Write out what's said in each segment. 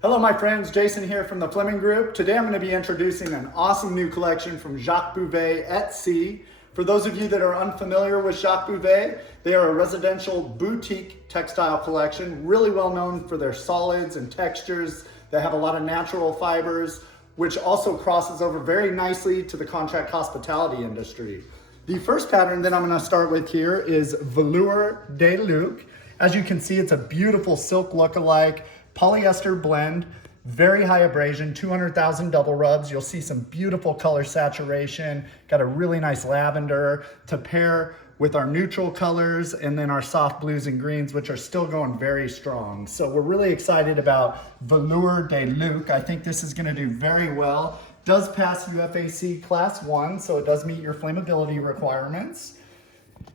Hello my friends, Jason here from the Flemming Group. Today I'm going to be introducing an awesome new collection from Jacques Bouvet at Sea. For those of you that are unfamiliar with Jacques Bouvet, they are a residential boutique textile collection, really well known for their solids and textures that have a lot of natural fibers, which also crosses over very nicely to the contract hospitality industry. The first pattern that I'm going to start with here is Velour de Luc. As you can see, it's a beautiful silk look-alike polyester blend, very high abrasion, 200,000 double rubs. You'll see some beautiful color saturation, got a really nice lavender to pair with our neutral colors and then our soft blues and greens, which are still going very strong. So we're really excited about Velour de Luc. I think this is gonna do very well. Does pass UFAC Class 1, so it does meet your flammability requirements.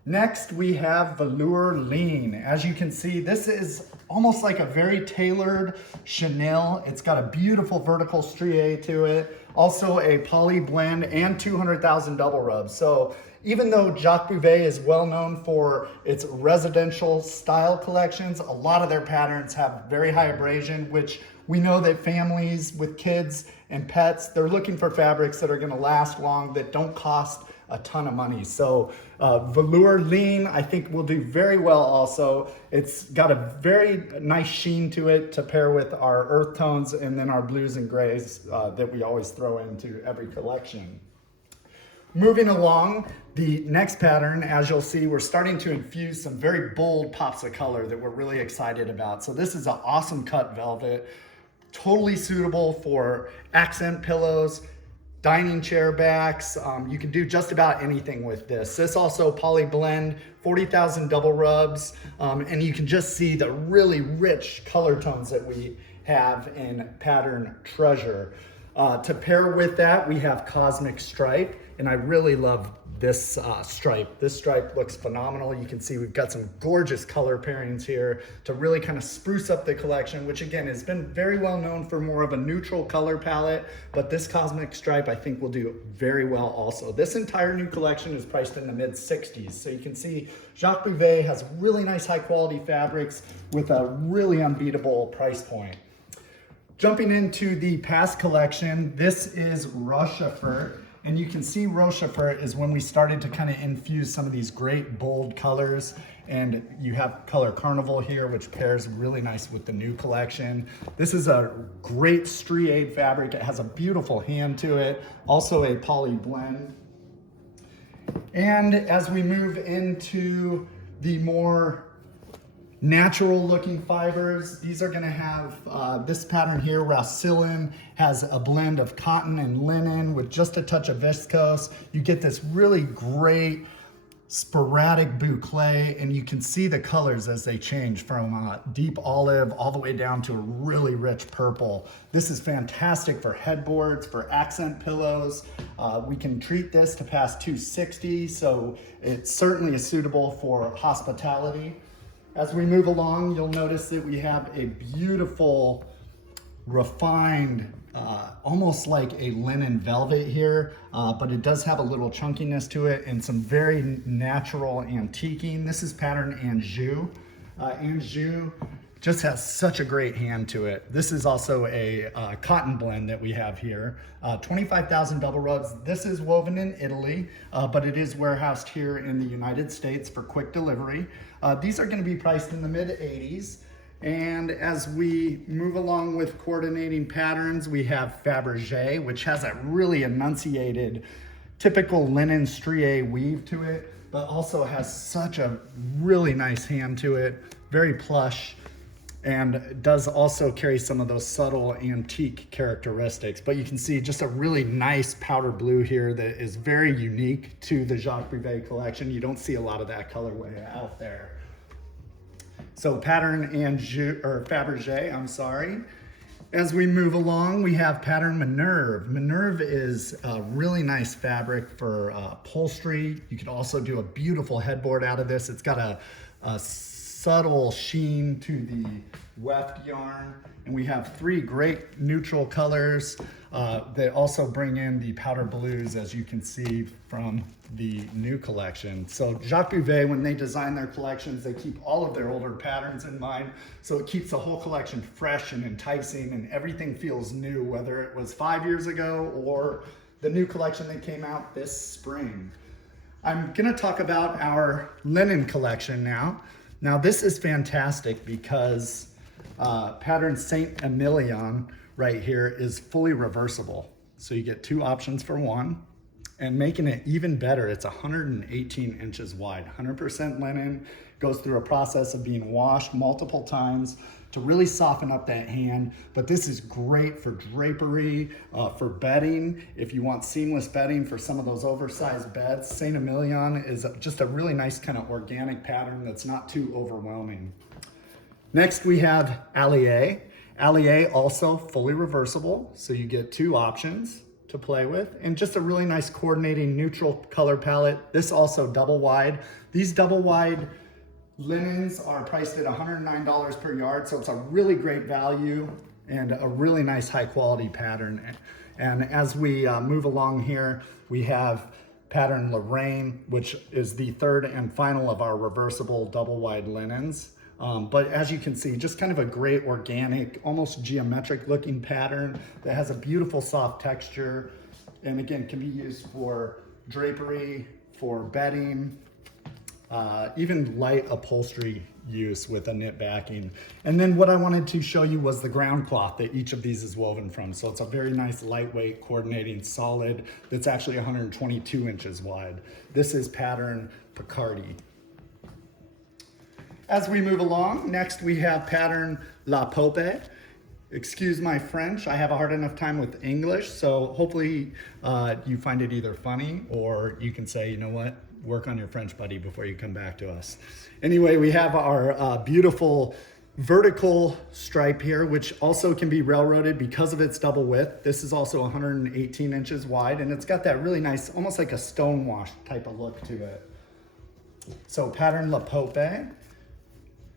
Next, we have Velour Lean. As you can see, this is almost like a very tailored chenille. It's got a beautiful vertical strié to it, also a poly blend and 200,000 double rubs. So even though Jacques Bouvet is well known for its residential style collections, a lot of their patterns have very high abrasion, which we know that families with kids and pets, they're looking for fabrics that are gonna last long, that don't cost a ton of money. So Velour Lean, I think will do very well also. It's got a very nice sheen to it to pair with our earth tones and then our blues and grays that we always throw into every collection. Moving along, the next pattern, as you'll see, we're starting to infuse some very bold pops of color that we're really excited about. So this is an awesome cut velvet, totally suitable for accent pillows, dining chair backs. You can do just about anything with this. This also poly blend, 40,000 double rubs, and you can just see the really rich color tones that we have in pattern Treasure. To pair with that, we have Cosmic Stripe, and I really love this stripe. This stripe looks phenomenal. You can see we've got some gorgeous color pairings here to really kind of spruce up the collection, which again has been very well known for more of a neutral color palette, but this Cosmic Stripe I think will do very well also. This entire new collection is priced in the mid-60s. So you can see Jacques Bouvet has really nice high quality fabrics with a really unbeatable price point. Jumping into the past collection, this is Rochefort. And you can see Rochefort is when we started to kind of infuse some of these great bold colors. And you have color Carnival here, which pairs really nice with the new collection. This is a great striate fabric. It has a beautiful hand to it. Also a poly blend. And as we move into the more natural looking fibers, these are gonna have this pattern here. Raucillon has a blend of cotton and linen with just a touch of viscose. You get this really great sporadic boucle, and you can see the colors as they change from deep olive all the way down to a really rich purple. This is fantastic for headboards, for accent pillows. We can treat this to pass 260, so it certainly is suitable for hospitality. As we move along, you'll notice that we have a beautiful, refined, almost like a linen velvet here, but it does have a little chunkiness to it and some very natural antiquing. This is pattern Anjou. Anjou just has such a great hand to it. This is also a cotton blend that we have here. 25,000 double rubs. This is woven in Italy, but it is warehoused here in the United States for quick delivery. These are gonna be priced in the mid-80s. And as we move along with coordinating patterns, we have Fabergé, which has a really enunciated, typical linen strié weave to it, but also has such a really nice hand to it, very plush, and does also carry some of those subtle antique characteristics. But you can see just a really nice powder blue here that is very unique to the Jacques Bouvet collection. You don't see a lot of that colorway out there. So pattern Anjou, or Fabergé, I'm sorry. As we move along, we have pattern Minerve. Minerve is a really nice fabric for upholstery. You could also do a beautiful headboard out of this. It's got a subtle sheen to the weft yarn. And we have 3 great neutral colors that also bring in the powder blues, as you can see from the new collection. So Jacques Bouvet, when they design their collections, they keep all of their older patterns in mind. So it keeps the whole collection fresh and enticing, and everything feels new, whether it was 5 years ago or the new collection that came out this spring. I'm gonna talk about our linen collection now. Now this is fantastic because pattern Saint Emilion right here is fully reversible. So you get 2 options for 1. And making it even better, it's 118 inches wide, 100% linen, goes through a process of being washed multiple times to really soften up that hand. But this is great for drapery, for bedding. If you want seamless bedding for some of those oversized beds, Saint Emilion is just a really nice kind of organic pattern that's not too overwhelming. Next we have Allié. Allié also fully reversible, so you get 2 options to play with, and just a really nice coordinating neutral color palette. This also double wide. These double wide linens are priced at $109 per yard, so it's a really great value and a really nice high quality pattern. And as we move along here, we have pattern Lorraine, which is the 3rd and final of our reversible double wide linens. But as you can see, just kind of a great organic, almost geometric looking pattern that has a beautiful soft texture, and again can be used for drapery, for bedding, even light upholstery use with a knit backing. And then what I wanted to show you was the ground cloth that each of these is woven from. So it's a very nice lightweight coordinating solid that's actually 122 inches wide. This is pattern Picardy. As we move along, next we have pattern La Pope. Excuse my French, I have a hard enough time with English, so hopefully you find it either funny or you can say, you know what, work on your French, buddy, before you come back to us. Anyway, we have our beautiful vertical stripe here, which also can be railroaded because of its double width. This is also 118 inches wide, and it's got that really nice, almost like a stone wash type of look to it. So pattern La Pope.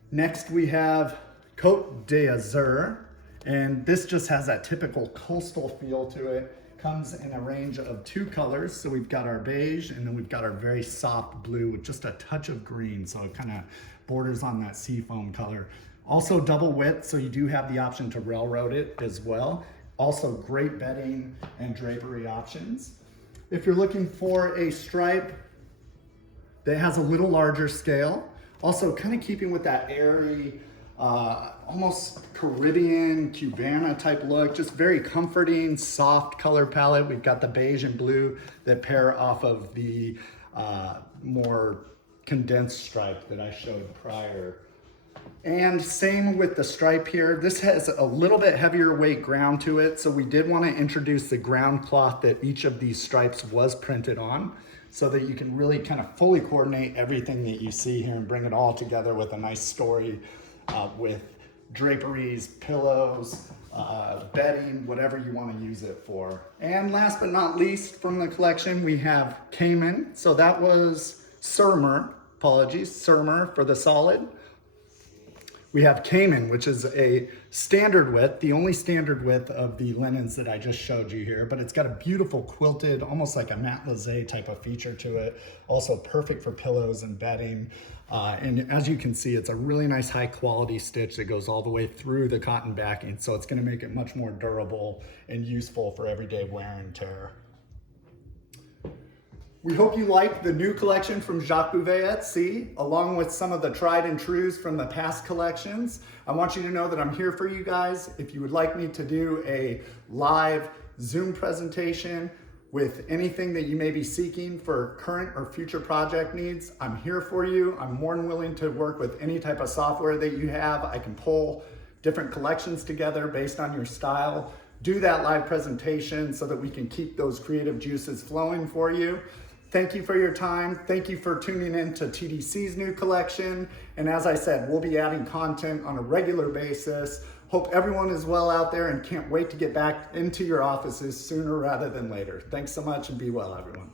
Next we have Côte d'Azur, and this just has that typical coastal feel to it. Comes in a range of 2 colors. So we've got our beige, and then we've got our very soft blue with just a touch of green. So it kind of borders on that seafoam color. Also double width, so you do have the option to railroad it as well. Also great bedding and drapery options. If you're looking for a stripe that has a little larger scale, also kind of keeping with that airy, almost Caribbean, Cubana type look, just very comforting, soft color palette. We've got the beige and blue that pair off of the more condensed stripe that I showed prior. And same with the stripe here. This has a little bit heavier weight ground to it, so we did want to introduce the ground cloth that each of these stripes was printed on, so that you can really kind of fully coordinate everything that you see here and bring it all together with a nice story with draperies, pillows, bedding, whatever you want to use it for. And last but not least from the collection, we have Cayman. So that was Surmer, Surmer for the solid. We have Cayman, which is a standard width, the only standard width of the linens that I just showed you here, but it's got a beautiful quilted, almost like a matelassé type of feature to it. Also perfect for pillows and bedding. And as you can see, it's a really nice high quality stitch that goes all the way through the cotton backing. So it's gonna make it much more durable and useful for everyday wear and tear. We hope you liked the new collection from Jacques Bouvet at Sea, along with some of the tried and trues from the past collections. I want you to know that I'm here for you guys. If you would like me to do a live Zoom presentation with anything that you may be seeking for current or future project needs, I'm here for you. I'm more than willing to work with any type of software that you have. I can pull different collections together based on your style, do that live presentation so that we can keep those creative juices flowing for you. Thank you for your time. Thank you for tuning in to TDC's new collection. And as I said, we'll be adding content on a regular basis. Hope everyone is well out there and can't wait to get back into your offices sooner rather than later. Thanks so much and be well, everyone.